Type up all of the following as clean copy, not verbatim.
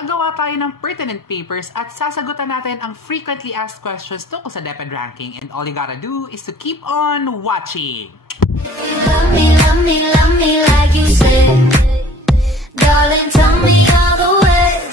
Gagawa tayo ng pertinent papers at sasagutan natin ang frequently asked questions tungkol sa DepEd ranking, and all you gotta do is to keep on watching. Love me like you said. Darling, tell me all the ways.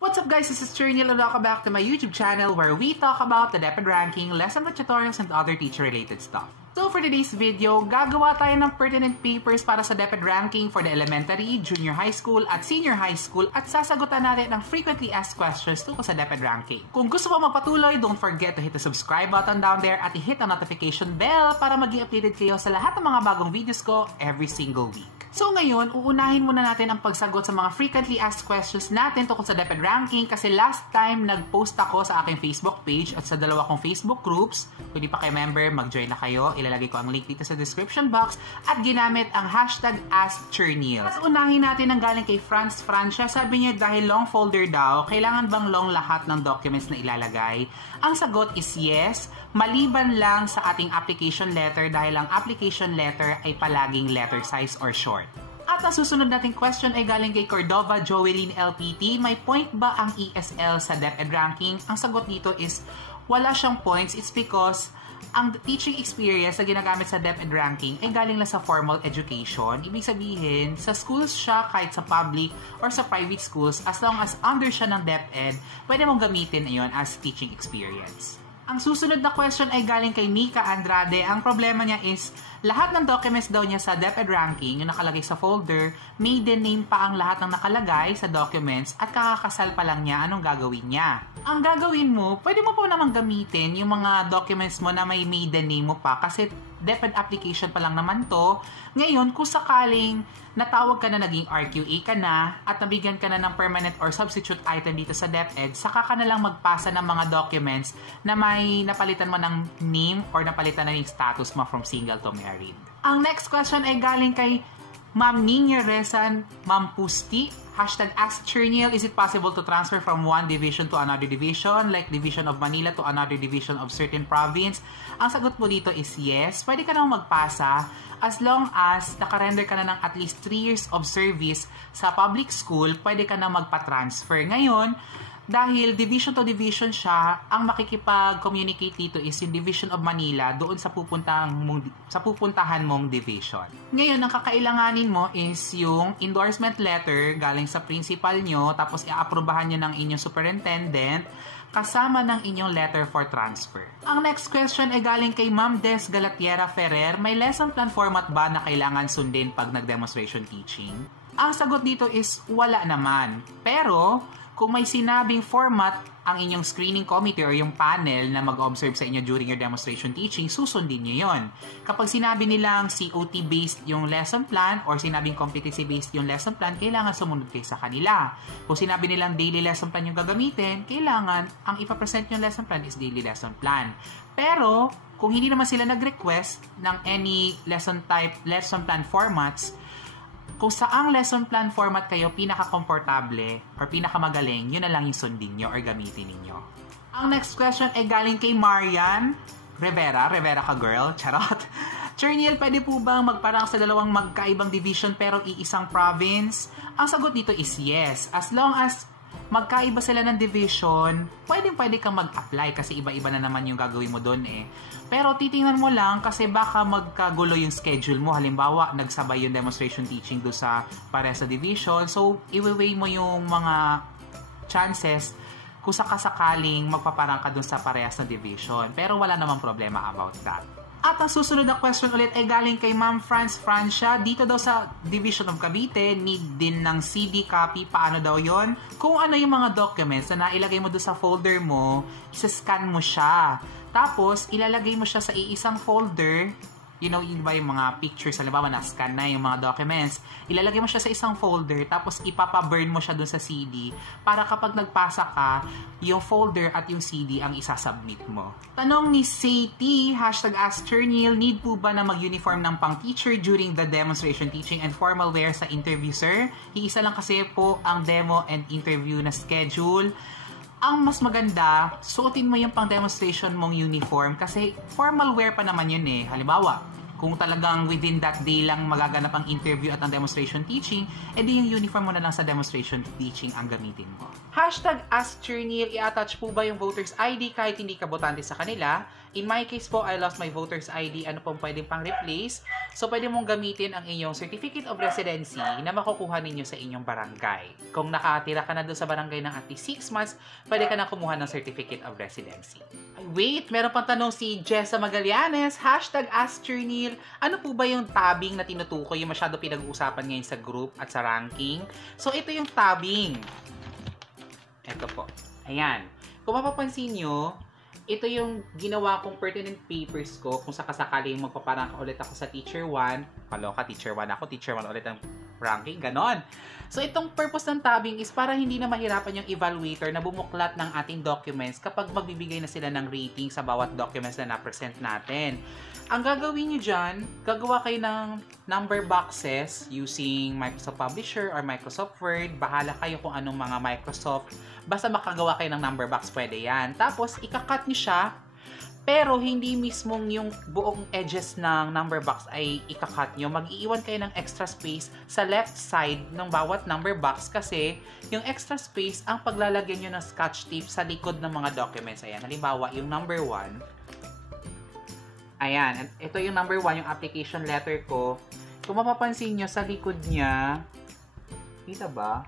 What's up guys, this is Cherniel and welcome back to my YouTube channel where we talk about the DepEd ranking, lesson tutorials, and other teacher-related stuff. So for today's video, gagawa tayo ng pertinent papers para sa DepEd ranking for the elementary, junior high school, at senior high school at sasagutan natin ang frequently asked questions tungkol sa DepEd ranking. Kung gusto mo magpatuloy, don't forget to hit the subscribe button down there at i-hit ang notification bell para maging updated kayo sa lahat ng mga bagong videos ko every single week. So ngayon, uunahin muna natin ang pagsagot sa mga frequently asked questions natin tungkol sa DepEd ranking kasi last time nag-post ako sa aking Facebook page at sa dalawa kong Facebook groups. Kung di pa kayo member, mag-join na kayo. Ilalagay ko ang link dito sa description box at ginamit ang hashtag AskCherniel. Mas unahin natin ang galing kay Franz Francia. Sabi niya dahil long folder daw, kailangan bang long lahat ng documents na ilalagay? Ang sagot is yes, maliban lang sa ating application letter dahil ang application letter ay palaging letter size or short. At ang susunod nating question ay galing kay Cordova Joeline LPT. May point ba ang ESL sa DepEd ranking? Ang sagot dito is wala siyang points. It's because ang teaching experience na ginagamit sa DepEd ranking ay galing lang sa formal education. Ibig sabihin, sa schools siya kahit sa public or sa private schools, as long as under siya ng DepEd, pwede mong gamitin yon as teaching experience. Ang susunod na question ay galing kay Mika Andrade. Ang problema niya is, lahat ng documents daw niya sa DepEd ranking, yung nakalagay sa folder, maiden name pa ang lahat ng nakalagay sa documents at kakakasal pa lang niya, anong gagawin niya? Ang gagawin mo, pwede mo po naman gamitin yung mga documents mo na may maiden name mo pa kasi DepEd application pa lang naman to. Ngayon, kung sakaling natawag ka na, naging RQA ka na at nabigyan ka na ng permanent or substitute item dito sa DepEd, saka ka na lang magpasa ng mga documents na may napalitan mo ng name or napalitan na yung status mo from single to married. Ang next question ay galing kay Ma'am Nina Rezan Mampusti. Hashtag AskCherniel, is it possible to transfer from one division to another division, like Division of Manila to another division of certain province? Ang sagot mo dito is yes. Pwede ka naman magpasa as long as nakarender ka na ng at least 3 years of service sa public school, pwede ka na magpa-transfer. Ngayon, dahil division to division siya, ang makikipag-communicate dito is yung Division of Manila doon sa pupuntahan mong division. Ngayon, ang kakailanganin mo is yung endorsement letter galing sa principal nyo, tapos i-aprobahan nyo ng inyong superintendent kasama ng inyong letter for transfer. Ang next question ay galing kay Ma'am Des Galatiera Ferrer. May lesson plan format ba na kailangan sundin pag nag-demonstration teaching? Ang sagot dito is wala naman. Pero kung may sinabing format ang inyong screening committee or yung panel na mag-observe sa inyo during your demonstration teaching, susundin nyo yon. Kapag sinabi nilang COT-based yung lesson plan or sinabing competency-based yung lesson plan, kailangan sumunod kayo sa kanila. Kung sinabi nilang daily lesson plan yung gagamitin, kailangan ang ipapresent yung lesson plan is daily lesson plan. Pero kung hindi naman sila nag-request ng any lesson type, lesson plan formats, kung saang lesson plan format kayo pinaka-komportable or pinaka-magaling, yun na lang yung sundin nyo or gamitin ninyo. Ang next question ay galing kay Marian Rivera. Rivera ka girl, charot. Cherniel, pwede po bang magparang sa dalawang magkaibang division pero iisang province? Ang sagot dito is yes. As long as magkaiba sila ng division, pwede kang mag-apply kasi iba-iba na naman yung gagawin mo doon eh. Pero titingnan mo lang kasi baka magkagulo yung schedule mo. Halimbawa, nagsabay yung demonstration teaching doon sa pareha sa division. So, i-weigh mo yung mga chances kung sakasakaling magpaparang ka doon sa parehas na division. Pero wala namang problema about that. At ang susunod na question ulit ay galing kay Ma'am Franz Francia. Dito daw sa Division of Cavite, need din ng CD copy. Paano daw yon? Kung ano yung mga documents na nailagay mo doon sa folder mo, isa-scan mo siya. Tapos, ilalagay mo siya sa iisang folder. You know, yung mga pictures, halimbawa na-scan na yung mga documents. Ilalagay mo siya sa isang folder, tapos ipapa-burn mo siya dun sa CD para kapag nagpasa ka, yung folder at yung CD ang isasubmit mo. Tanong ni Sayti, hashtag AskCherniel, need po ba na mag-uniform ng pang-teacher during the demonstration teaching and formal wear sa interview, sir? Iisa lang kasi po ang demo and interview na schedule. Ang mas maganda, suotin mo yung pang-demonstration mong uniform kasi formal wear pa naman yun eh. Halimbawa, Kung talagang within that day lang magaganap ang interview at ang demonstration teaching, edi yung uniform mo na lang sa demonstration teaching ang gamitin mo. Hashtag AskChernil, i-attach po ba yung voter's ID kahit hindi ka botante sa kanila? In my case po, I lost my voter's ID. Ano pong pwedeng pang replace? So, pwede mong gamitin ang inyong certificate of residency na makukuha ninyo sa inyong barangay. Kung nakatira ka na doon sa barangay ng at least 6 months, pwede ka na kumuha ng certificate of residency. Ay, wait! Meron pang tanong si Jessa Magallanes. Hashtag AskChernil. Ano po ba yung tabbing na tinutukoy? Yung masyado pinag-uusapan ngayon sa group at sa ranking. So, ito yung tabbing. Ito po. Ayan. Kung mapapansin nyo, ito yung ginawa kong pertinent papers ko kung sakasakaling magpaparangka ulit ako sa Teacher 1. Kaloka, Teacher 1 ako, Teacher 1 ulit ang ranking, ganon. So, itong purpose ng tabbing is para hindi na mahirapan yung evaluator na bumuklat ng ating documents kapag magbibigay na sila ng rating sa bawat documents na na-present natin. Ang gagawin nyo dyan, gagawa kayo ng number boxes using Microsoft Publisher or Microsoft Word. Bahala kayo kung anong mga Microsoft. Basta makagawa kayo ng number box, pwede yan. Tapos, ikakat nyo siya, pero hindi mismong yung buong edges ng number box ay ikakat nyo. Mag-iiwan kayo ng extra space sa left side ng bawat number box kasi yung extra space ang paglalagyan nyo ng scotch tape sa likod ng mga documents. Ayan, halimbawa, yung number 1. Ayan, ito yung number 1, yung application letter ko. Kung mapapansin nyo, sa likod niya, kita ba?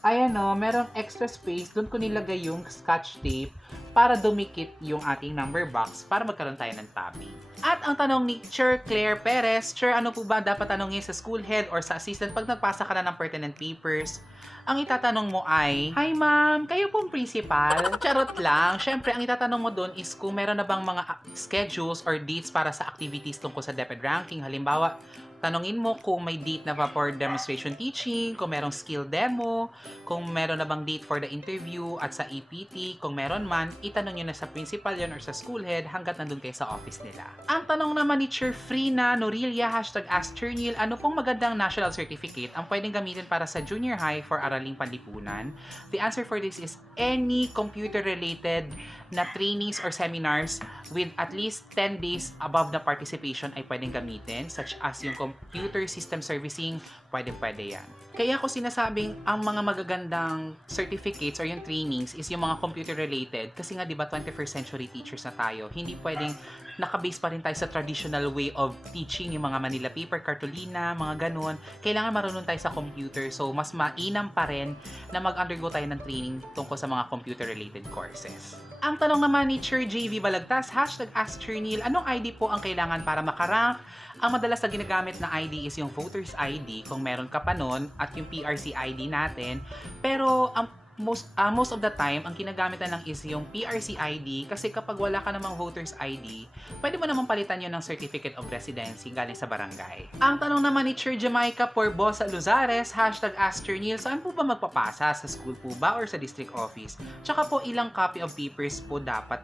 Ayan o, merong extra space. Doon ko nilagay yung scotch tape para dumikit yung ating number box para magkaroon tayo ng tabbing. At ang tanong ni Chair Claire Perez, Chair, ano po ba dapat tanongin sa school head or sa assistant pag nagpasa ka na ng pertinent papers? Ang itatanong mo ay, "Hi ma'am, kayo pong principal?" Charot lang. Siyempre, ang itatanong mo doon is kung meron na bang mga schedules or dates para sa activities tungkol sa DepEd ranking. Halimbawa, tanongin mo kung may date na ba for demonstration teaching, kung merong skill demo, kung meron na bang date for the interview at sa EPT. Kung meron man, itanong nyo na sa principal yan or sa school head hanggat nandun kayo sa office nila. Ang tanong naman ni Chair Frina Norilia, hashtag AskChernil, ano pong magandang national certificate ang pwedeng gamitin para sa junior high for araling panlipunan? The answer for this is any computer-related na trainings or seminars with at least 10 days above the participation ay pwedeng gamitin, such as yung computer system servicing, pwede yan. Kaya ako sinasabing ang mga magagandang certificates or yung trainings is yung mga computer related kasi nga 'di ba 21st century teachers na tayo. Hindi pwedeng nakabase pa rin tayo sa traditional way of teaching, yung mga Manila paper, cartolina, mga ganun. Kailangan marunong tayo sa computer. So, mas mainam pa rin na mag-undergo tayo ng training tungkol sa mga computer-related courses. Ang tanong naman ni Chair JV Balagtas, hashtag AskChernil, anong ID po ang kailangan para makarank? Ang madalas na ginagamit na ID is yung voter's ID, kung meron ka pa nun, at yung PRC ID natin. Pero, ang most of the time, ang ginagamit na lang is yung PRC ID kasi kapag wala ka namang voter's ID, pwede mo namang palitan yun ng certificate of residency galing sa barangay. Ang tanong naman ni Chair Jamaica Porbosa Luzares, hashtag AskChernil, saan po ba magpapasa? Sa school po ba or sa district office? Tsaka po, ilang copy of papers po dapat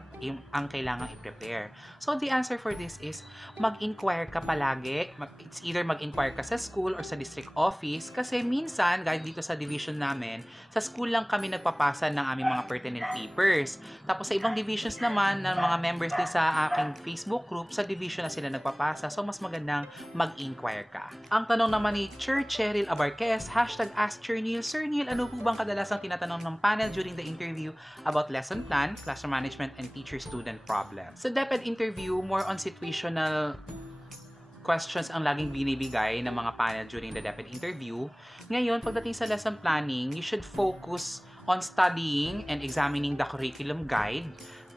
ang kailangang i-prepare? So, the answer for this is mag-inquire ka palagi. It's either mag-inquire ka sa school or sa district office kasi minsan, guys, dito sa division namin, sa school lang kami nagpapasa ng aming mga pertinent papers. Tapos sa ibang divisions naman ng mga members din sa aking Facebook group, sa division na sila nagpapasa. So mas magandang mag-inquire ka. Ang tanong naman ni Chair Cheryl Abarquez, hashtag AskChernil, Sir Neil, ano po bang kadalasang tinatanong ng panel during the interview about lesson plan, classroom management, and teacher-student problems? Sa DepEd interview, more on situational questions ang laging binibigay ng mga panel during the DepEd interview. Ngayon, pagdating sa lesson planning, you should focus on studying and examining the curriculum guide.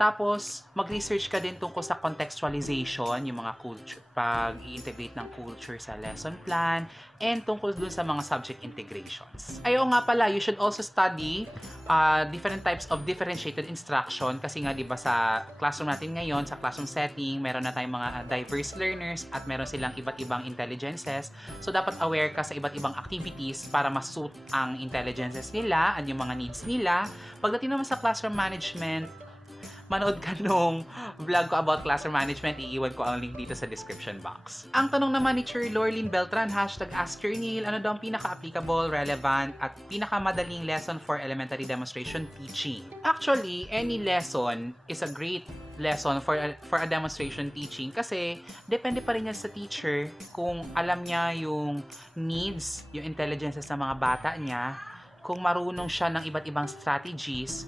Tapos, mag-research ka din tungkol sa contextualization, yung mga culture, pag-i-integrate ng culture sa lesson plan, and tungkol dun sa mga subject integrations. Ayaw nga pala, you should also study different types of differentiated instruction kasi nga, di ba, sa classroom natin ngayon, sa classroom setting, meron na tayong mga diverse learners at meron silang iba't ibang intelligences. So, dapat aware ka sa iba't ibang activities para ma-suit ang intelligences nila at yung mga needs nila. Pagdating naman sa classroom management, manood ka nung vlog ko about classroom management. Iiwan ko ang link dito sa description box. Ang tanong naman ni Sir Lorlyn Beltran, #AskChernil, ano daw ang pinaka-applicable, relevant, at pinaka-madaling lesson for elementary demonstration teaching? Actually, any lesson is a great lesson for a demonstration teaching kasi depende pa rin yan sa teacher kung alam niya yung needs, yung intelligence sa mga bata niya, kung marunong siya ng iba't ibang strategies.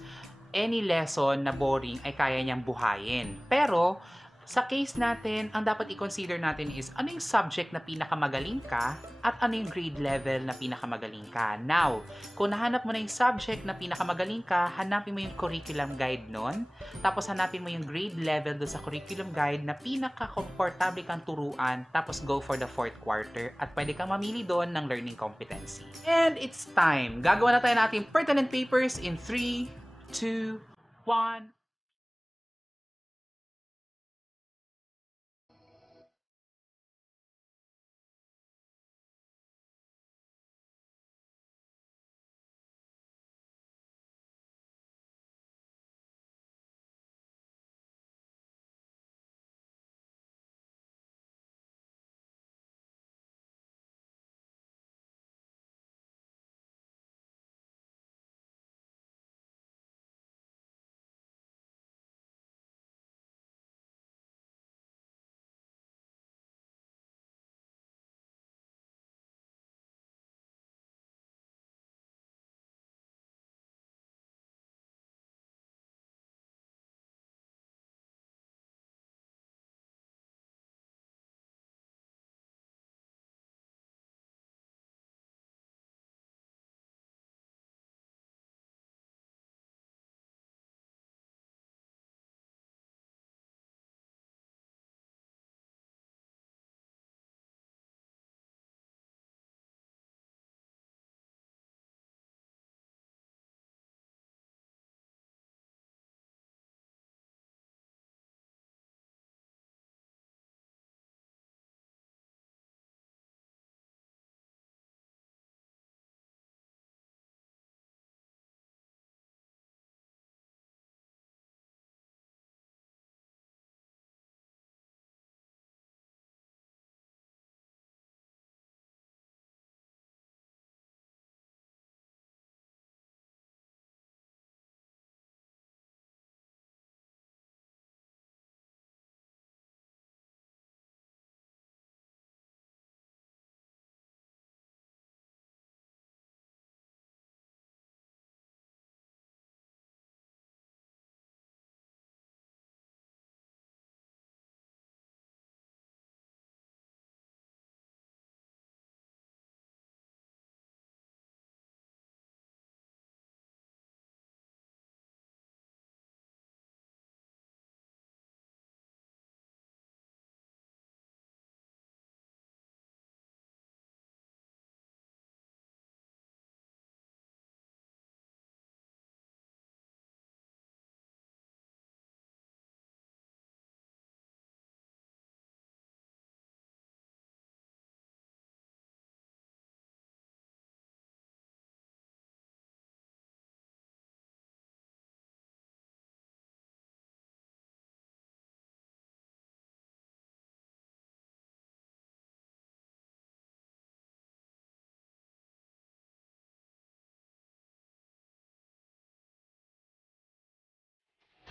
Any lesson na boring ay kaya niyang buhayin. Pero sa case natin, ang dapat i-consider natin is ano yung subject na pinakamagaling ka at ano yung grade level na pinakamagaling ka. Now, kung nahanap mo na yung subject na pinakamagaling ka, hanapin mo yung curriculum guide nun. Tapos hanapin mo yung grade level do sa curriculum guide na pinaka-comfortable kang turuan. Tapos go for the 4th quarter at pwede kang mamili doon ng learning competency. And it's time! Gagawa na tayo natin pertinent papers in 3, 2, 1...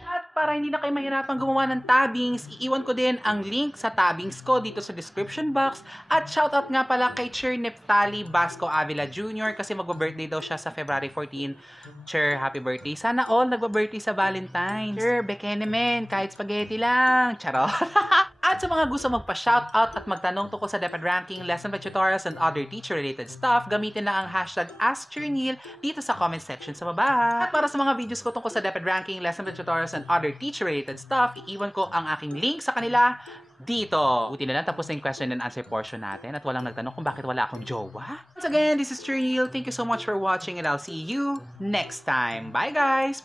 At para hindi na kayo mahirapang gumawa ng tabbings, iiwan ko din ang link sa tabbings ko dito sa description box. At shoutout nga pala kay Sir Neftali Basco Avila Jr. kasi magba-birthday daw siya sa February 14. Sir, happy birthday. Sana all nagba-birthday sa Valentine's. Sir, bekenemen, kahit spaghetti lang. Charot. At sa mga gusto magpa-shoutout at magtanong tungkol sa DepEd ranking, lesson by tutorials, and other teacher-related stuff, gamitin na ang #AskChernil dito sa comment section sa baba. At para sa mga videos ko tungkol sa DepEd ranking, lesson by tutorials, and other teacher-related stuff, iiwan ko ang aking link sa kanila dito. Buti na lang tapos na yung question and answer portion natin at walang nagtanong kung bakit wala akong jowa. Once again, this is Chernil. Thank you so much for watching and I'll see you next time. Bye guys!